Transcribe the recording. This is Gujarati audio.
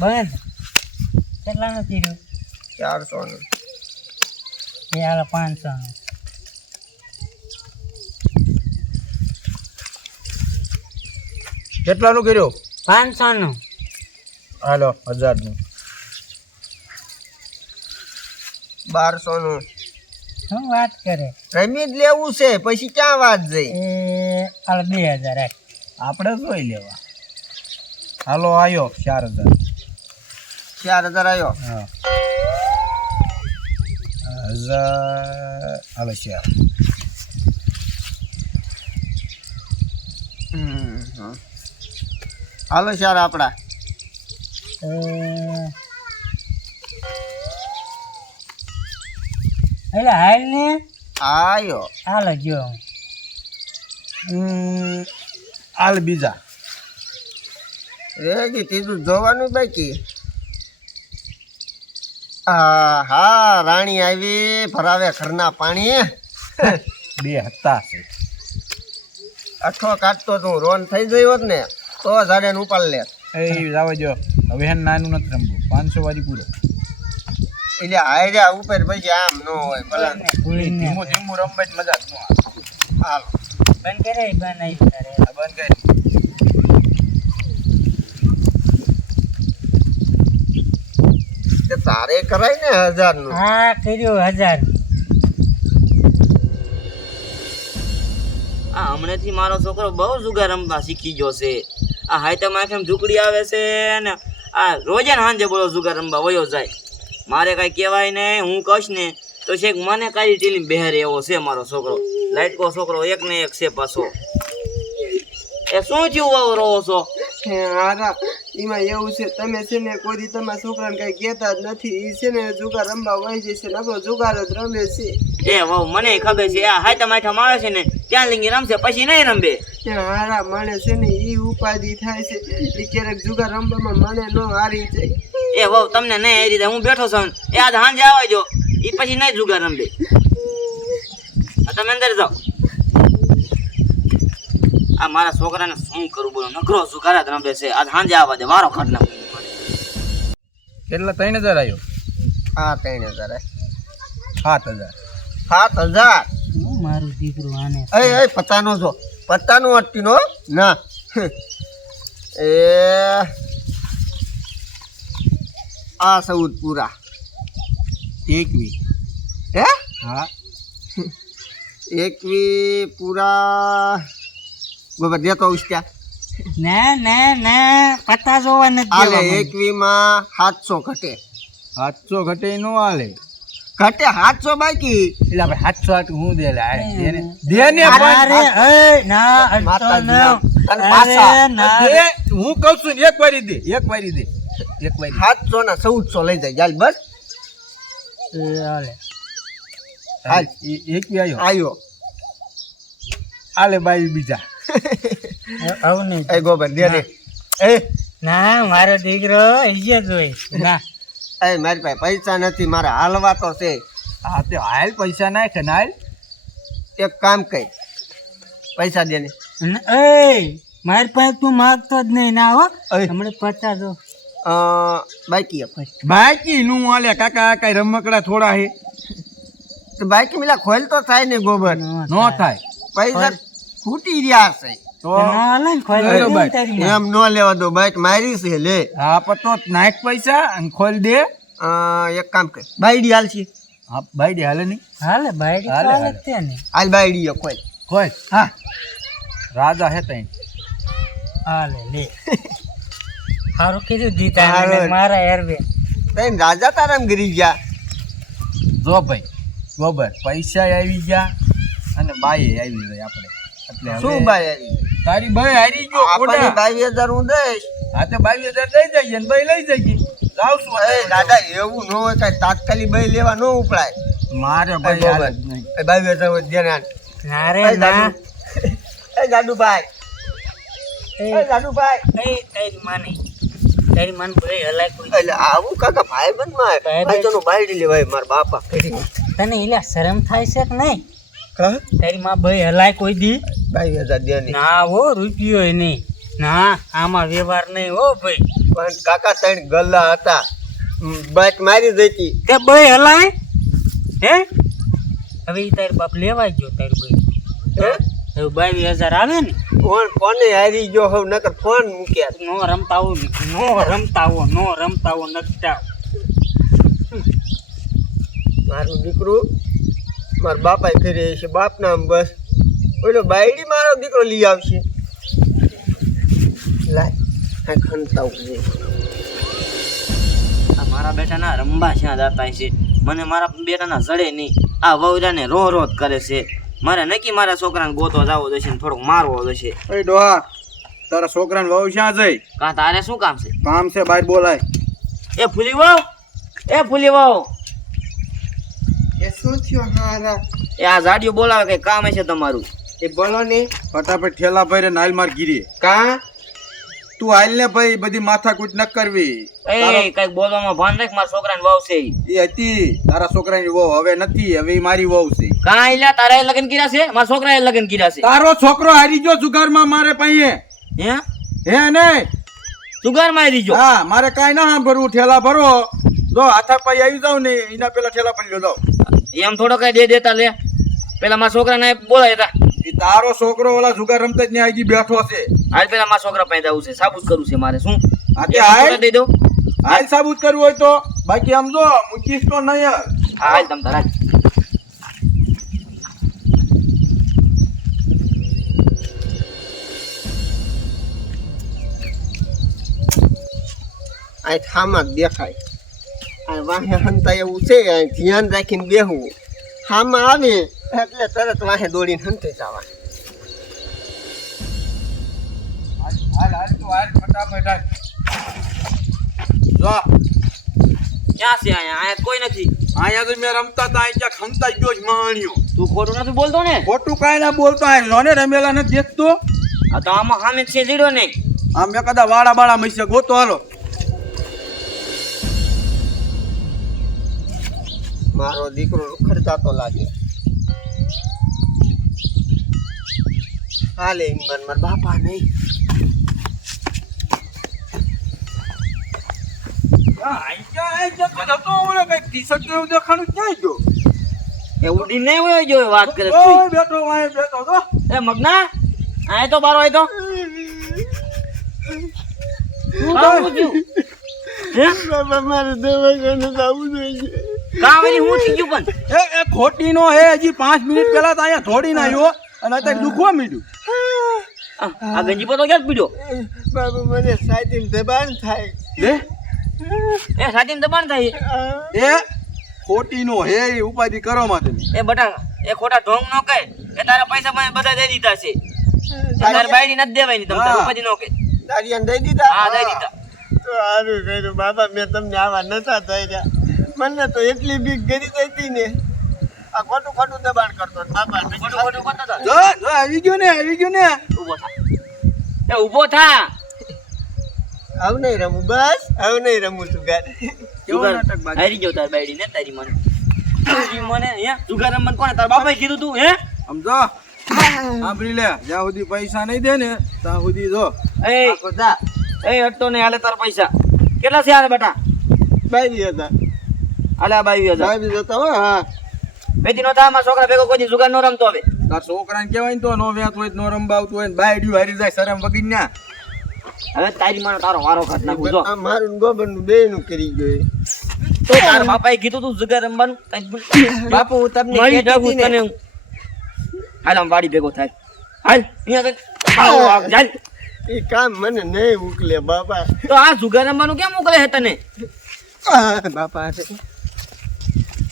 બંધ કેટલાનું કીધું? ચારસો નું એ હાલ પાંચસો. નું કેટલાનું કર્યું? પાંચસો નું હાલો હજારનું. બારસો નું શું વાત કરે? રમી જ લેવું છે પછી ક્યાં વાત જઈ એ હાલ બે હજાર આપણે જોઈ લેવા. હાલો આવ્યો ચાર હજાર. ચાર હજાર આવ્યો હા. હજાર હાલો ચાર. હાલો ચાર આપણા એ એટલે હાલ ને? આયો. હાલ ગયો હાલ બીજા. રેગી ત્રીજું જોવાનું બાકી. હા હા રાણી આવી ભરાવે ઘરના પાણી. બે હતા છે. અઠો કાઢતો તું રોન થઈ ગયો હોત ને તો ઝાડે ને ઉપાડ લે. એ જાવ જો હવે હેન નાનું નથી રમવું પાંચસો વાળી પૂરો એટલે હાર્યા ઉપર પછી આમ ન હોય ભલા ધીમું ધીમું રમવા જ મજા ન આવે. હાલો. બંધ કરે બંધ આવી બંધ કરી તે તારે કરાય ને હજારનું હા કર્યું હજાર. આ હમણાંથી મારો છોકરો બહુ જુગાર રમવા શીખી ગયો છે. આ હાઈતમ માખે ઝૂકડી આવે છે ને આ રોજે ને સાંજે બોલો જુગાર રમવા વયો જાય. મારે કાંઈ કહેવાય ને હું કહીશ ને તો છેક મને કાઢી ટીલી બેહારે એવો છે મારો છોકરો. લાઈટકો છોકરો એક ને એક છે પાછો. એ શું થયું આવો રહો છો એમાં એવું છે તમે છે ને કોઈ દી તમારા છોકરાને કઈ કહેતા જ નથી. એ છે ને જુગાર રમવા વહી જશે ને આપણો જુગાર જ રમે છે. એ વહુ મને ખબર છે આ હાથા માથા આવે છે ને ત્યાં લગી રમશે પછી નહીં રમબે હારા મને છે ને એ ઉપાધિ થાય છે. એ ક્યારેક જુગાર રમવામાં મને ન હારી જાય. એ વહુ તમને નહીં હારી રીતે હું બેઠો છું. એ આજ હાંજે આવજો. એ પછી નહીં જુગાર રમબે તમે અંદર જાઓ. આ મારા છોકરાને શું કરું બોલો? નકરો શું કરે રમે છે? આજ સાંજે આવવા દે મારો કાઢ નાખો કેટલા ત્રણ હજાર આવ્યો હા ત્રણ હજાર. સાત હજાર. સાત હજાર? હું મારું દીકરું આને એ એ પતાનો છો. પતાનો અટતીનો ના. એ આ સૌદ પૂરા એકવી. હે? હા. એકવી પૂરા ગોબર દેતો ઉસ્ત્યા ના ના ના પત્તા જોવા નથી આલે દેવા મને. એકવી માં સાતસો ઘટે. સાતસો ઘટે નો હાલે. ઘટે સાતસો બાકી. એટલે આપણે સાતસો આટ હું દે લે? આ દે ને. અરે એ ના ના. અને પાછા. દે. હું કહું છું એક વારી દે એક વારી દે એક વારી સાતસો ના ચૌદસો લઈ જાય. ચાલ બસ. એ હાલે. હાલ. એક બી આવ્યો આવ્યો આલે બાઈ બીજા. આવું નહીં. એ ગોબર દે દે. એ? ના મારો દીકરો અહીંયા જ હોય. ના. એ મારી પાસે પૈસા નથી મારા હાલવા તો છે. હા તે હાલ પૈસા નાખ ને હાલ. એક કામ કર પૈસા દે ને. એ મારી પાસે તું માગતો જ નહીં. ના હો. હમણે હમણાં પચાસ જો અ, બાકી બાકી નું હાલે કાકા કાંઈ કઈ રમકડા થોડા હે. તો બાકી મિલા ખોલ તો થાય ને ગોબર. નો થાય. પૈસા ખૂટી રહ્યા છે. તો બરોબર. એમ ન લેવા દો બાઈક મારી છે લે. હા પતો નાખ પૈસા અને ખોલ દે. એક કામ કર બાયડી હાલ છે હા બાયડી હાલે નહીં. હાલે બાયડી હાલે, તે ને હાલ બાયડી ખોલ. ખોલ. હા. રાજા હે તઈ. હાલે લે. હારું કીધું દીતા. મારા એરવે તઈ રાજા તારામ ગરી ગયા. જો ભાઈ ગોબર પૈસા આવી ગયા અને બાઈ આવી ગઈ આપણે. એટલે શું ભાઈ હારી? તારી ભાઈ હારી ગયો આપણને કોડા બાવીસ હજાર હું દઈશ. હા તો બાવીસ હજાર દઈ જઈએ ને ભાઈ લઈ જઈએ લાવશું એ દાદા એવું ન હોય કાંઈ. તાત્કાલિક ભાઈ લેવા ન ઉપડાય. મારે ભાઈ બાવીસ હજાર હોય ધ્યાન. ના રે એ ના. એ દાદુભાઈ. એ એ દાદુભાઈ. એ તારી માને. તારી મન ભાઈ હલાય કોઈ. એટલે આવું કાકા ભાઈ બંધમાં. ભાઈ તનો બાયડી લેવાય મારા બાપા. તને એલા શરમ થાય છે કે નહીં? તારી માં ભાઈ હલાય કોઈ દી? બાવીસ હજાર દે ને હો રૂપિયો નહીં. ના આમાં વ્યવહાર નહીં હો ભાઈ. પણ કાકા ત્રણ ગલ્લા હતા. બાઈક મારી જતી તે ભાઈ હલાય? હે? હવે ઈ તાર બાપ લેવાય ગયો તાર ભાઈ. હે? હવે બાવીસ હજાર આવે ને? કોણ કોને હારી ગયો હવે નકર ફોન મૂક્યા. નો રમતા હો નો રમતા હો નો રમતા આવો નકટા મારું દીકરું મારા બાપા ઘરે છે બાપ નામ બસ. ઓલો બાયડી મારો દીકરો લઈ આવશે. લાય છે. આ મારા બેટાના રંબા શ્યાં દાતા છે મને મારા બેટાના જડે નહીં. આ વવરાને રો રો જ કરે છે. મારે નક્કી મારા છોકરાને ગોતો જવો જશે ને થોડોક મારવો જશે. એ ડોહા તારા છોકરાને વહુ શ્યા જઈ કાં તારે શું કામ છે? કામ છે બહાર બોલાય. એ ફૂલી વાવ એ ફૂલી વાવ એ શું થયું હારા? એ આ જાડિયો બોલાવે કઈ કામ છે તમારું? એ બોલો ને. ફટાફટ ઠેલા ભરે નાલ માર ગીરી કા? તું હાલ ને ભાઈ બધી માથાકૂટ ન કરવી. એ કંઈક બોલવામાં ભાન રાખ મારા છોકરાને વાવ છે એ હતી. તારા છોકરાની વહુ હવે નથી હવે મારી વહુ છે. કા એલા તારા લગ્ન કર્યા છે? મારા છોકરાએ લગ્ન કર્યા છે. તારો છોકરો હારી ગયો જુગારમાં મારે પાસે હે? હે નહીં? સુગાર મારી જો હા મારે કાઈ ના સાંભળવું. ઠેલા ભરો. જો આથા પાઈ આવી જાવ ને એના પેલા ઠેલા પર લ્યો જાવ એમ થોડો કઈ દે દેતા લે. પેલા મારા છોકરાને બોલાય તા એ તારો છોકરો ઓલા જુગાર રમતા જ ને આવી બેઠો છે. હાલ પેલા મારા છોકરા પાસે જવું છે. સાબુત કરવું છે મારે શું? આજે હાલ. દઈ દો હાલ સાબુત કરવું હોય તો. બાકી આમ જો મૂકીશ તો નહીં હા હાલ તમ તારા. આ થામાં દેખાય. વાહે હંતા એવું છે આ ધ્યાન રાખીને બેહવું હામાં આવે એટલે તરત વાહે દોડીને હંતે જવા. હાલ હાલ હાલ ફટાફટ હાલ જો. ક્યાં છે અહીંયા? અહીંયા કોઈ નથી. અહીંયા તો મેં રમતા હતા અહીંયા ખમતા ગયો જ માણ્યો. તું ખોટું નથી બોલતો ને? ખોટું કાંઈ ના બોલતો આ લોને રમેલા નથી દેખતો. આ તો આમાં સામે છે જીડો ને. આમ મેં કદા વાળા બાળા મૈસે ગોતો હાલો. મારો દીકરો રખડતાતો લાગે. હાલે ઈમાન માર બાપા નહીં. એ ઉડી નહીં હોય જો એ વાત કરે. તું. એ મગના આય તો બારો આય તો. મારે દવાખાને જવું જોઈએ કામ એની હું થઈ ગયું પણ. ખોટી નો હે હજી પાંચ મિનિટ પહેલા તો અહીંયા થોડી આવ્યો અને અત્યારે દુખવા મીડ્યું. આ ગંજી પોતો ક્યાં પીડ્યો? બાબુ મને સાયકલ દબાણ થાય. લે એ સાચીને દબાણ થાય. એ ખોટી નો હે એ ઉપાધિ કરો માં તમે એ બટા એ ખોટા ઢોંગ નો કહે એ તારા પૈસા મને બધા દઈ દીધા છે. તારે બાયડી નથી દેવાયની તમે તાર. ઉપાધિ નો કહે તારી દઈ દીધા? હા દઈ દીધા. તો સારું કર્યું બાબા મેં તમને આવા નતા થયા મને તો એટલી બીક ગરી જતી ને. આ ખોટું ખોટું દબાણ કરતો બાપા ખોટું ખોટું કરતો જો જો આવી ગયો ને આવી ગયો ને. ઊભો થા. એ ઊભો થા. આવ નહીં રમું બસ આવ નહીં રમું તું ગાર કેવો નાટક બાકી? હારી ગયો તાર બાયડી ને તારી મને. તારી મને હે? જુગાર રમવાનું કોને તાર બાપાએ કીધું તું હે? સમજો. સાંભળી લે જ્યાં સુધી પૈસા નહીં દે ને ત્યાં સુધી જો. એ એ હટતો નહીં હાલે તાર પૈસા. કેટલા છે હાલે બેટા? બાવી હતા આ બાવી હજાર બાવી હતા હો હા. બેટી નો થા મારા છોકરા ભેગો કોઈ જુગાર નો રમતો હવે. તાર છોકરાને કહેવાય ને તો નો વ્યાત હોય નો રંબાવતું હોય ને બાયડ્યું હારી જાય શરમ વગીન ના. હવે તારી મને તારો વારો કાઢ નાખું જો. મારું ને ગોબરનું બે નું કરી ગયો તો તારા બાપાએ કીધું તું જુગાર રમવાનું? બાપુ હું તમને મળી નાખું તને હાલ આમ વાડી ભેગો થાય. હાલ અહીંયા તો ચાલ. એ કામ મને નહીં ઉકલે બાપા. તો આ જુગાર રમવાનું કેમ ઉકલે છે તને? બાપા